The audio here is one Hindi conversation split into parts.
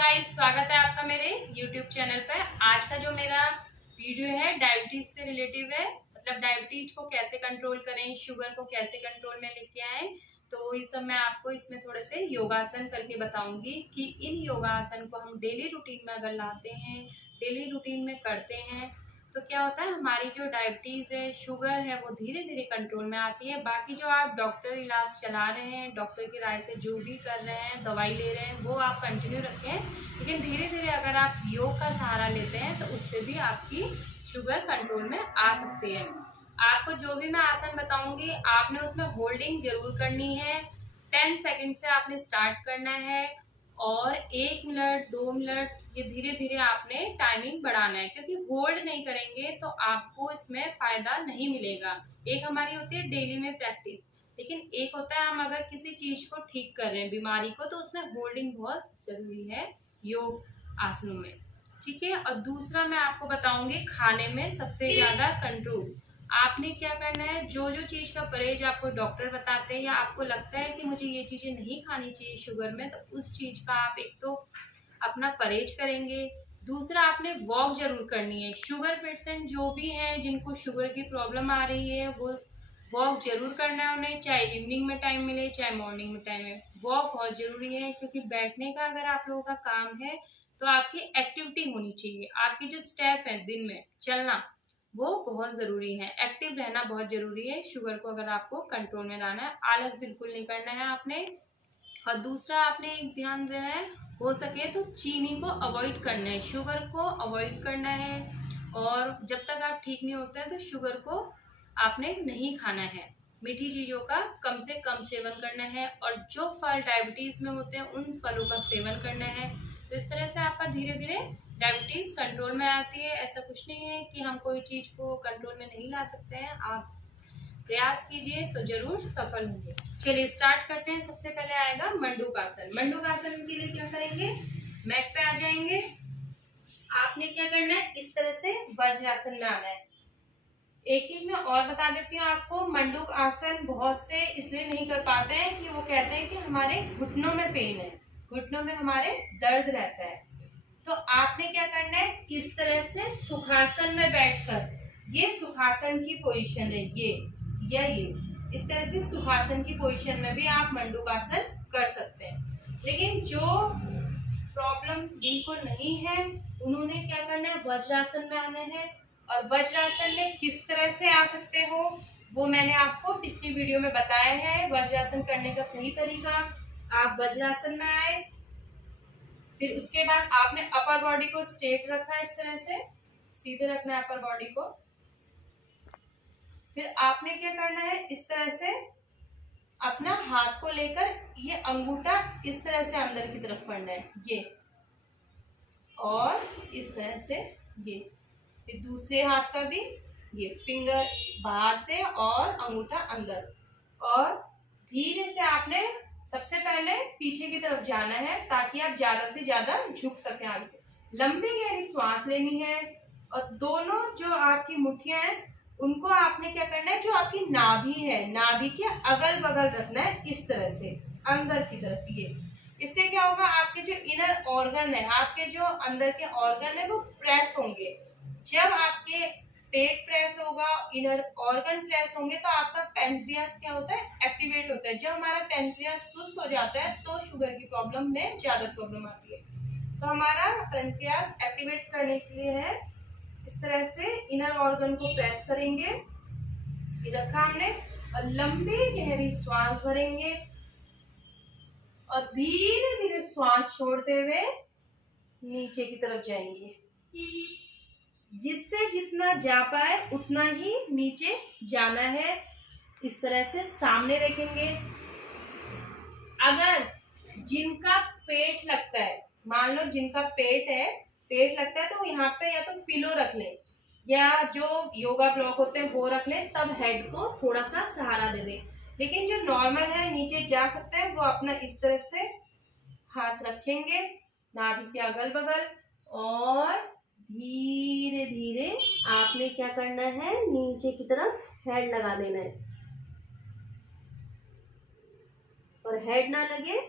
गाइस, स्वागत है आपका मेरे YouTube चैनल पर। आज का जो मेरा वीडियो है डायबिटीज से रिलेटिव है। मतलब डायबिटीज को कैसे कंट्रोल करें, शुगर को कैसे कंट्रोल में लेके आए, तो ये सब मैं आपको इसमें थोड़े से योगासन करके बताऊंगी कि इन योगासन को हम डेली रूटीन में अगर लाते हैं, डेली रूटीन में करते हैं तो क्या होता है, हमारी जो डायबिटीज है, शुगर है, वो धीरे धीरे कंट्रोल में आती है। बाकी जो आप डॉक्टर इलाज चला रहे हैं, डॉक्टर की राय से जो भी कर रहे हैं, दवाई ले रहे हैं, वो आप कंटिन्यू रखें। लेकिन धीरे धीरे अगर आप योग का सहारा लेते हैं तो उससे भी आपकी शुगर कंट्रोल में आ सकती है। आपको जो भी मैं आसन बताऊंगी, आपने उसमें होल्डिंग जरूर करनी है। 10 सेकंड से आपने स्टार्ट करना है और 1 मिनट 2 मिनट ये धीरे धीरे आपने टाइमिंग बढ़ाना है, क्योंकि होल्ड नहीं करेंगे तो आपको इसमें फायदा नहीं मिलेगा। एक हमारी होती है डेली में प्रैक्टिस, लेकिन एक होता है हम अगर किसी चीज को ठीक कर रहे हैं, बीमारी को, तो उसमें होल्डिंग बहुत जरूरी है योग आसनों में। ठीक है। और दूसरा मैं आपको बताऊंगी खाने में सबसे ज्यादा कंट्रोल। आपने क्या करना है, जो जो चीज का परहेज आपको डॉक्टर बताते हैं या आपको लगता है कि मुझे ये चीजें नहीं खानी चाहिए शुगर में, तो उस चीज का आप एक तो अपना परहेज करेंगे। दूसरा, आपने वॉक जरूर करनी है। शुगर पेशेंट जो भी हैं जिनको शुगर की प्रॉब्लम आ रही है, वो वॉक जरूर करना है उन्हें, चाहे इवनिंग में टाइम मिले चाहे मॉर्निंग में टाइम है। वॉक बहुत जरूरी है, क्योंकि बैठने का अगर आप लोगों का काम है तो आपकी एक्टिविटी होनी चाहिए। आपकी जो स्टेप है दिन में चलना, वो बहुत जरूरी है। एक्टिव रहना बहुत जरूरी है शुगर को अगर आपको कंट्रोल में लाना है। आलस बिल्कुल नहीं करना है आपने। और दूसरा, आपने एक ध्यान देना है, हो सके तो चीनी को अवॉइड करना है, शुगर को अवॉइड करना है। और जब तक आप ठीक नहीं होते हैं तो शुगर को आपने नहीं खाना है। मीठी चीजों का कम से कम सेवन करना है, और जो फल डायबिटीज में होते हैं उन फलों का सेवन करना है। तो इस तरह से आपका धीरे धीरे डायबिटीज कंट्रोल में आती है। ऐसा कुछ नहीं है कि हम कोई चीज को कंट्रोल में नहीं ला सकते हैं। आप प्रयास कीजिए तो जरूर सफल होंगे। चलिए स्टार्ट करते हैं। सबसे पहले आएगा मंडूकासन। मंडूकासन के लिए क्या करेंगे, मैट पे आ जाएंगे। आपने क्या करना है, इस तरह से वज्रासन में आना है। एक चीज मैं और बता देती हूँ आपको, मंडूक आसन बहुत से इसलिए नहीं कर पाते हैं कि वो कहते हैं कि हमारे घुटनों में पेन है, घुटनों में हमारे दर्द रहता है। तो आपने क्या करना है, इस तरह से सुखासन में बैठकर, ये सुखासन की पोजीशन है, ये इस तरह से सुखासन की पोजीशन में भी आप मंडूकासन कर सकते हैं। लेकिन जो प्रॉब्लम जिनको नहीं है, उन्होंने क्या करना है, वज्रासन में आना है। और वज्रासन में किस तरह से आ सकते हो, वो मैंने आपको पिछली वीडियो में बताया है। वज्रासन करने का सही तरीका, आप वज्रासन में आए, फिर उसके बाद आपने अपर बॉडी को स्ट्रेट रखना है, इस तरह से सीधे रखना है अपर बॉडी को। फिर आपने क्या करना है, इस तरह से अपना हाथ को लेकर ये अंगूठा इस तरह से अंदर की तरफ करना है, ये, और इस तरह से ये। फिर दूसरे हाथ का भी ये, फिंगर बाहर से और अंगूठा अंदर। और धीरे से आपने सबसे पहले पीछे की तरफ जाना है, ताकि आप ज्यादा से ज्यादा झुक सके आगे। लंबी गहरी सांस लेनी है, और दोनों जो आपकी मुट्ठियां हैं उनको आपने क्या करना है, जो आपकी नाभि है, नाभि के अगल बगल रखना है, इस तरह से अंदर की तरफ। ये इससे क्या होगा, आपके जो इनर ऑर्गन है, आपके जो अंदर के ऑर्गन है, वो प्रेस होंगे। जब आपके पेट प्रेस होगा, इनर ऑर्गन प्रेस होंगे, तो आपका पैनक्रियास क्या होता है, एक्टिवेट होता है। जब हमारा पैनक्रियास सुस्त हो जाता है तो शुगर की प्रॉब्लम में ज्यादा प्रॉब्लम आती है। तो हमारा पैनक्रियास एक्टिवेट करने के लिए है, इस तरह से इनर ऑर्गन को प्रेस करेंगे, ये रखा हमने, और लंबी गहरी श्वास भरेंगे और धीरे धीरे श्वास छोड़ते हुए नीचे की तरफ जाएंगे। जिससे जितना जा पाए उतना ही नीचे जाना है। इस तरह से सामने देखेंगे। अगर जिनका पेट लगता है, मान लो जिनका पेट लगता है, तो यहाँ पे या तो पिलो रख लें या जो योगा ब्लॉक होते हैं वो रख लें, तब हेड को थोड़ा सा सहारा दे दें। लेकिन जो नॉर्मल है, नीचे जा सकते हैं, वो अपना इस तरह से हाथ रखेंगे नाभि के अगल बगल, और धीरे धीरे आपने क्या करना है, नीचे की तरफ हेड लगा देना है। और हेड ना लगे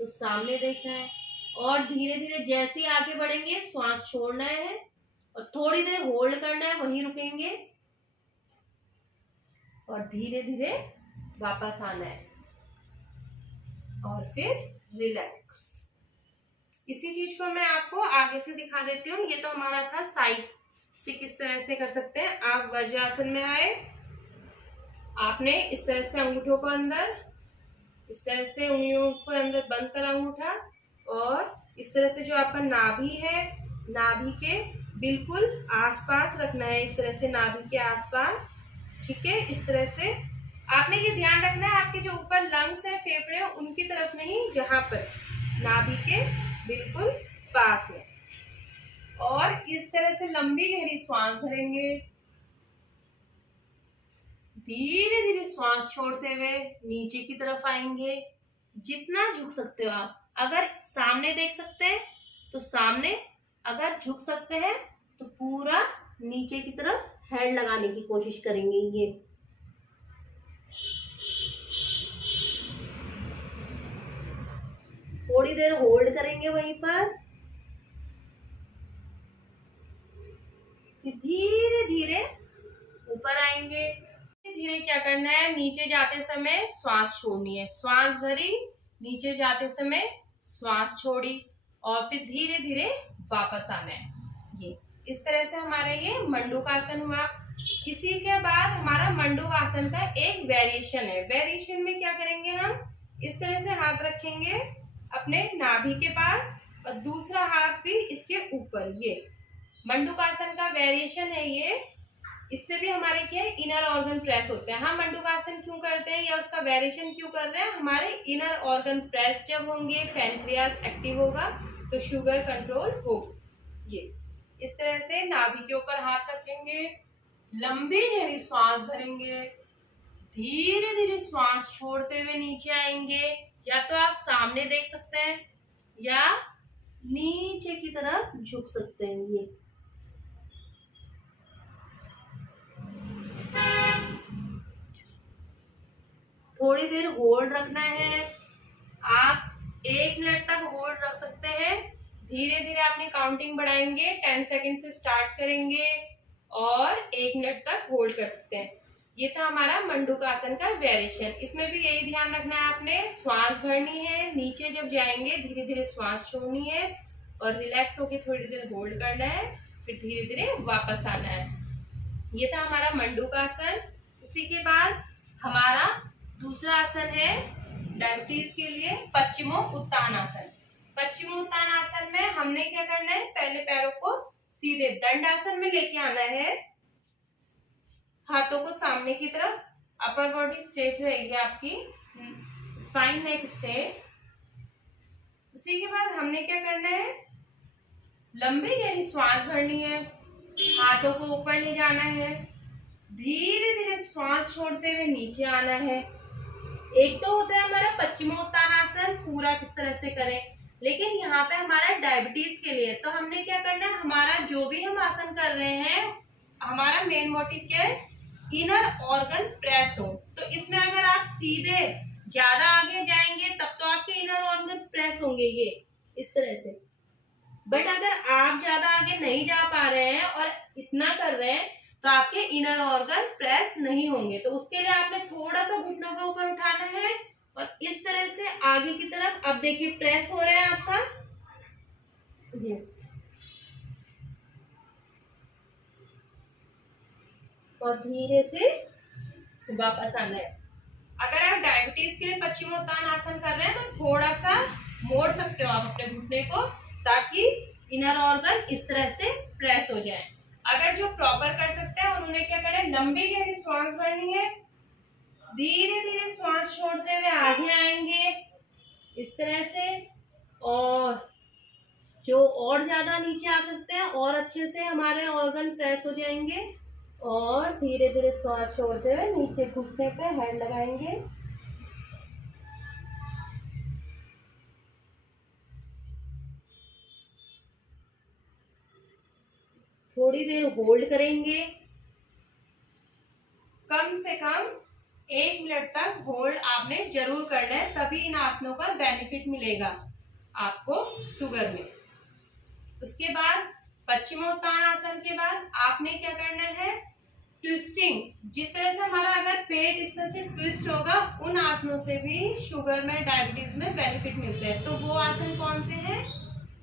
तो सामने देखना है। और धीरे धीरे जैसे ही आगे बढ़ेंगे श्वास छोड़ना है और थोड़ी देर होल्ड करना है, वहीं रुकेंगे और धीरे धीरे वापस आना है और फिर रिलैक्स। इसी चीज को मैं आपको आगे से दिखा देती हूँ। ये तो हमारा था साइड से किस तरह से कर सकते हैं। आप वज्रासन में आए, आपने इस तरह से अंगूठों को अंदर, इस तरह से उंगलियों को अंदर बंद करा अंगूठा, और इस तरह से जो आपका नाभि है, नाभि के बिल्कुल आसपास रखना है, इस तरह से नाभि के आसपास। ठीक है, इस तरह से आपने ये ध्यान रखना है आपके जो ऊपर लंग्स है, फेफड़े हैं, उनकी तरफ नहीं, यहाँ पर नाभि के बिल्कुल पास में। और इस तरह से लंबी गहरी सांस भरेंगे, धीरे धीरे श्वास छोड़ते हुए नीचे की तरफ आएंगे। जितना झुक सकते हो आप, अगर सामने देख सकते हैं तो सामने, अगर झुक सकते हैं तो पूरा नीचे की तरफ हेड लगाने की कोशिश करेंगे। ये थोड़ी देर होल्ड करेंगे वहीं पर, धीरे धीरे ऊपर आएंगे। धीरे क्या करना है, नीचे जाते समय श्वास छोड़नी है, श्वास भरी, नीचे जाते समय श्वास छोड़ी और फिर धीरे धीरे वापस आना है। ये इस तरह से हमारा ये मंडूकासन हुआ। इसी के बाद हमारा मंडूकासन का एक वेरिएशन है। वेरिएशन में क्या करेंगे, हम इस तरह से हाथ रखेंगे अपने नाभि के पास और दूसरा हाथ भी इसके ऊपर। ये मंडूकासन का वेरिएशन है ये। इससे भी हमारे क्या इनर ऑर्गन प्रेस होते हैं। हम मंडूकासन क्यों करते हैं या उसका वेरिएशन क्यों कर रहे हैं, हमारे इनर ऑर्गन प्रेस जब होंगे, पैनक्रियास एक्टिव होगा तो शुगर कंट्रोल होगा। ये इस तरह से नाभि के ऊपर हाथ रखेंगे, लंबी गहरी सांस भरेंगे, धीरे धीरे श्वास छोड़ते हुए नीचे आएंगे। या तो आप सामने देख सकते हैं या नीचे की तरफ झुक सकते हैं। ये थोड़ी देर होल्ड रखना है। आप 1 मिनट तक होल्ड रख सकते हैं। धीरे धीरे आपने काउंटिंग बढ़ाएंगे, 10 सेकंड से स्टार्ट करेंगे और 1 मिनट तक होल्ड कर सकते हैं। ये था हमारा मंडूकासन का वेरिएशन। इसमें भी यही ध्यान रखना है, आपने श्वास भरनी है, नीचे जब जाएंगे धीरे धीरे श्वास छोड़नी है और रिलैक्स होकर थोड़ी देर होल्ड करना है, फिर धीरे धीरे वापस आना है। ये था हमारा मंडूकासन। उसी के बाद हमारा दूसरा आसन है डायबिटीज के लिए पश्चिमोत्तानासन। पश्चिमोत्तानासन में हमने क्या करना है, पहले पैरों को सीधे दंडासन में लेके आना है, हाथों को सामने की तरफ, अपर बॉडी स्ट्रेट रहेगी आपकी, स्पाइन नेक स्ट्रेट। उसी के बाद हमने क्या करना है, लंबी गहरी श्वास भरनी है, हाथों को ऊपर ले जाना है, धीरे धीरे श्वास छोड़ते हुए नीचे आना है। एक तो होता है हमारा पश्चिमोत्तानासन, पूरा किस तरह से करें, लेकिन यहाँ पे हमारा डायबिटीज के लिए तो हमने क्या करना है, हमारा जो भी हम आसन कर रहे हैं, हमारा मेन मोटिव क्या है, इनर ऑर्गन प्रेस हो। तो इसमें अगर आप सीधे ज्यादा आगे जाएंगे तब तो आपके इनर ऑर्गन प्रेस होंगे, ये इस तरह से। बट अगर आप ज्यादा आगे नहीं जा पा रहे हैं और इतना कर रहे हैं तो आपके इनर ऑर्गन प्रेस नहीं होंगे। तो उसके लिए आपने थोड़ा सा घुटनों के ऊपर उठाना है और इस तरह से आगे की तरफ, अब देखिए प्रेस हो रहा है आपका, ये और धीरे से वापस आना है। अगर आप डायबिटीज के लिए पश्चिमोत्तानासन कर रहे हैं तो थोड़ा सा मोड़ सकते हो आप अपने घुटने को, ताकि इनर ऑर्गन इस तरह से प्रेस हो जाए। अगर जो प्रॉपर कर सकते हैं उन्होंने क्या करना है, लंबी गहरी श्वास भरनी है, धीरे धीरे श्वास छोड़ते हुए आगे आएंगे इस तरह से, और जो और ज्यादा नीचे आ सकते हैं और अच्छे से हमारे ऑर्गन प्रेस हो जाएंगे, और धीरे धीरे श्वास छोड़ते हुए नीचे घुटने पे हेड लगाएंगे। थोड़ी देर होल्ड करेंगे, कम से कम 1 मिनट तक होल्ड आपने जरूर करना है, तभी इन आसनों का बेनिफिट मिलेगा। आपको शुगर में। उसके बाद पश्चिमोत्तान आसन के बाद आपने क्या करना है, ट्विस्टिंग। जिस तरह से हमारा अगर पेट इस तरह से ट्विस्ट होगा, उन आसनों से भी शुगर में, डायबिटीज में बेनिफिट मिलते हैं। तो वो आसन कौन से हैं?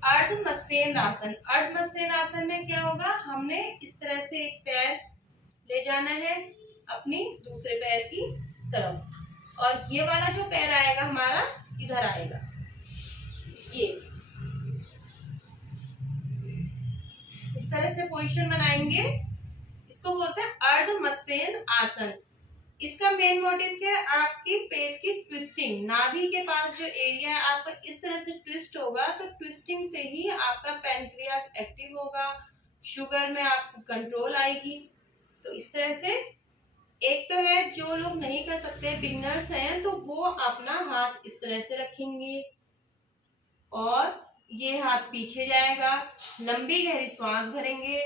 अर्धमस्तकेंद्र आसन। अर्धमस्तकेंद्र आसन में क्या होगा, हमने इस तरह से एक पैर ले जाना है अपनी दूसरे पैर की तरफ, और ये वाला जो पैर आएगा हमारा इधर आएगा, ये इस तरह से पोजीशन बनाएंगे। इसको बोलते हैं अर्धमस्तकेंद्र आसन। इसका मेन मोटिव क्या है, आपकी पेट की ट्विस्टिंग। नाभि के पास जो एरिया है आपका इस तरह से ट्विस्ट होगा, तो ट्विस्टिंग से ही आपका पैनक्रियास एक्टिव होगा, शुगर में आपको कंट्रोल आएगी। तो इस तरह से एक तो है, जो लोग नहीं कर सकते, बिगनर्स हैं, तो वो अपना हाथ इस तरह से रखेंगे और ये हाथ पीछे जाएगा, लंबी गहरी श्वास भरेंगे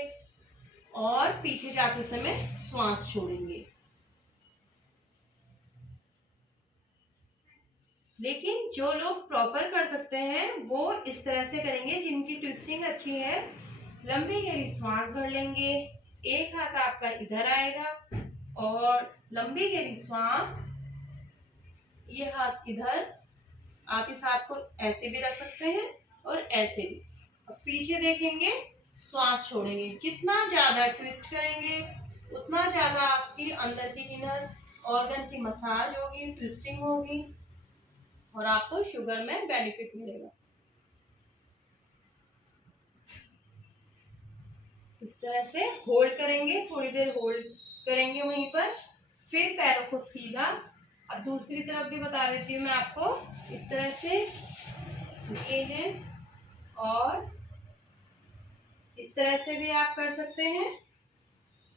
और पीछे जाते समय श्वास छोड़ेंगे। लेकिन जो लोग प्रॉपर कर सकते हैं वो इस तरह से करेंगे, जिनकी ट्विस्टिंग अच्छी है, लंबी गहरी श्वास भर लेंगे, एक हाथ आपका इधर आएगा और लंबी गहरी श्वास, ये हाथ इधर, आप इस हाथ को ऐसे भी रख सकते हैं और ऐसे भी। अब पीछे देखेंगे, श्वास छोड़ेंगे। जितना ज्यादा ट्विस्ट करेंगे उतना ज्यादा आपकी अंदर की इनर ऑर्गन की मसाज होगी, ट्विस्टिंग होगी और आपको शुगर में बेनिफिट मिलेगा। इस तरह से होल्ड करेंगे, थोड़ी देर होल्ड करेंगे वहीं पर, फिर पैरों को सीधा। अब दूसरी तरफ भी बता देती हूँ मैं आपको। इस तरह से ये है और इस तरह से भी आप कर सकते हैं,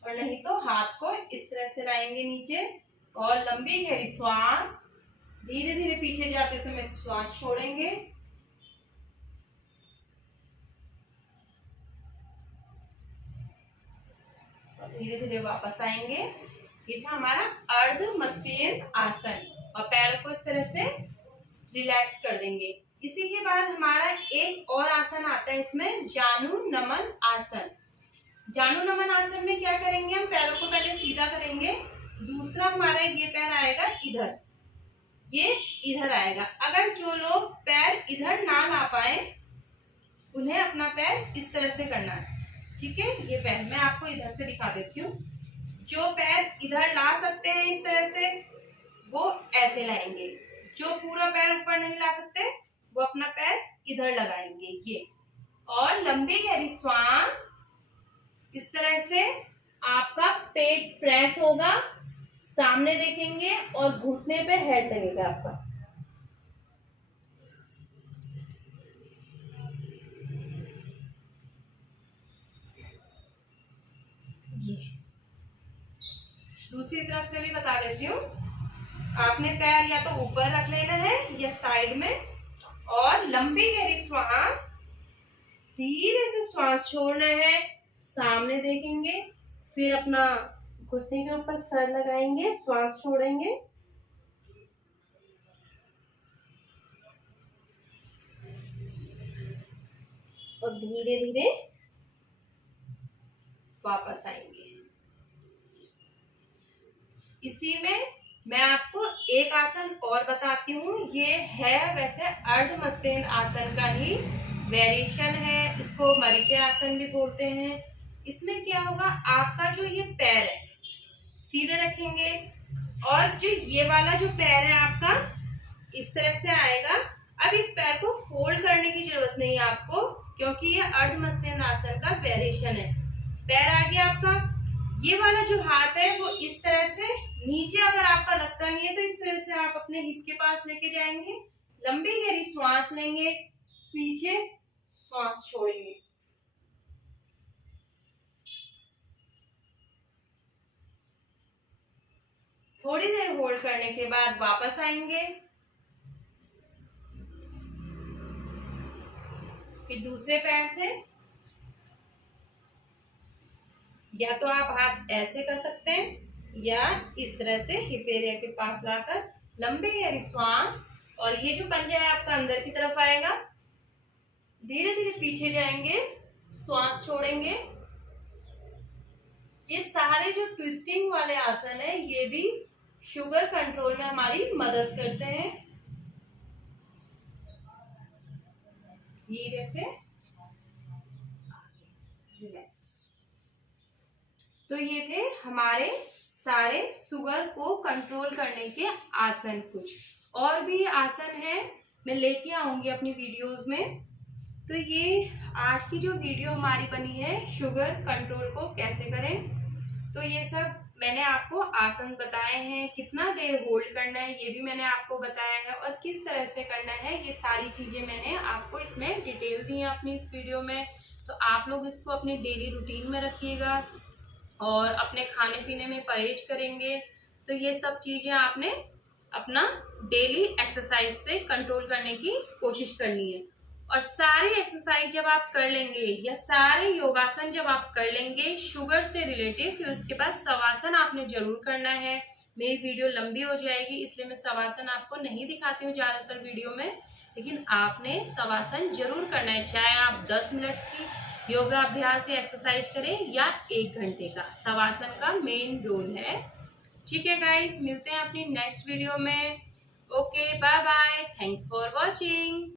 और नहीं तो हाथ को इस तरह से लाएंगे नीचे और लंबी गहरी श्वास, धीरे धीरे पीछे जाते समय श्वास छोड़ेंगे और धीरे धीरे वापस आएंगे। ये था हमारा अर्धमस्तकेंद्र आसन, और पैरों को इस तरह से रिलैक्स कर देंगे। इसी के बाद हमारा एक और आसन आता है, इसमें जानु नमन आसन। जानु नमन आसन में क्या करेंगे, हम पैरों को पहले सीधा करेंगे, दूसरा हमारा ये पैर आएगा इधर, ये इधर आएगा। अगर जो लोग पैर इधर ना ला पाए, उन्हें अपना पैर इस तरह से करना है, ठीक है। ये पैर मैं आपको इधर से दिखा देती हूँ। जो पैर इधर ला सकते हैं इस तरह से, वो ऐसे लाएंगे। जो पूरा पैर ऊपर नहीं ला सकते, वो अपना पैर इधर लगाएंगे, ये। और लंबी गहरी श्वास, इस तरह से आपका पेट प्रेस होगा, सामने देखेंगे और घुटने पे हेड लगेगा आपका। ये दूसरी तरफ से भी बता देती हूँ। आपने पैर या तो ऊपर रख लेना है या साइड में, और लंबी गहरी श्वास, धीरे से श्वास छोड़ना है, सामने देखेंगे, फिर अपना घुटने के ऊपर सर लगाएंगे, श्वास छोड़ेंगे और धीरे धीरे वापस आएंगे। इसी में मैं आपको एक आसन और बताती हूँ। ये है वैसे अर्धमस्तकेंद्र आसन का ही वेरिएशन है, इसको मरीचे आसन भी बोलते हैं। इसमें क्या होगा, आपका जो ये पैर है सीधे रखेंगे, और जो ये वाला जो पैर है आपका इस तरह से आएगा। अब इस पैर को फोल्ड करने की जरूरत नहीं है आपको, क्योंकि ये अर्धमस्तकेंद्र आसन का वेरिएशन है। पैर आ गया आपका, ये वाला जो हाथ है वो इस तरह से नीचे, अगर आपका लगता नहीं है तो इस तरह से आप अपने हिप के पास लेके जाएंगे, लंबी गहरी श्वास लेंगे, पीछे श्वास छोड़ेंगे। थोड़ी देर होल्ड करने के बाद वापस आएंगे, फिर दूसरे पैर से, या तो आप हाथ ऐसे कर सकते हैं या इस तरह से हिप एरिया के पास लाकर लंबी गहरी श्वास, और ये जो पंजा है आपका अंदर की तरफ आएगा, धीरे धीरे पीछे जाएंगे, श्वास छोड़ेंगे। ये सारे जो ट्विस्टिंग वाले आसन है ये भी शुगर कंट्रोल में हमारी मदद करते हैं। धीरे से रिलैक्स। तो ये थे हमारे सारे शुगर को कंट्रोल करने के आसन। कुछ और भी आसन है, मैं लेके आऊंगी अपनी वीडियोस में। तो ये आज की जो वीडियो हमारी बनी है शुगर कंट्रोल को कैसे करें, तो ये सब मैंने आपको आसन बताए हैं, कितना देर होल्ड करना है ये भी मैंने आपको बताया है, और किस तरह से करना है ये सारी चीजें मैंने आपको इसमें डिटेल दी है अपनी इस वीडियो में। तो आप लोग इसको अपनी डेली रूटीन में रखिएगा और अपने खाने पीने में परहेज करेंगे। तो ये सब चीजें आपने अपना डेली एक्सरसाइज से कंट्रोल करने की कोशिश करनी है। और सारी एक्सरसाइज जब आप कर लेंगे या सारे योगासन जब आप कर लेंगे शुगर से रिलेटेड, फिर उसके बाद शवासन आपने जरूर करना है। मेरी वीडियो लंबी हो जाएगी इसलिए मैं शवासन आपको नहीं दिखाती हूँ ज्यादातर वीडियो में, लेकिन आपने शवासन जरूर करना है, चाहे आप 10 मिनट की योगा अभ्यास या एक्सरसाइज करें या 1 घंटे का। शवासन का मेन रोल है। ठीक है गाइस, मिलते हैं अपनी नेक्स्ट वीडियो में। Okay, bye bye, thanks for watching.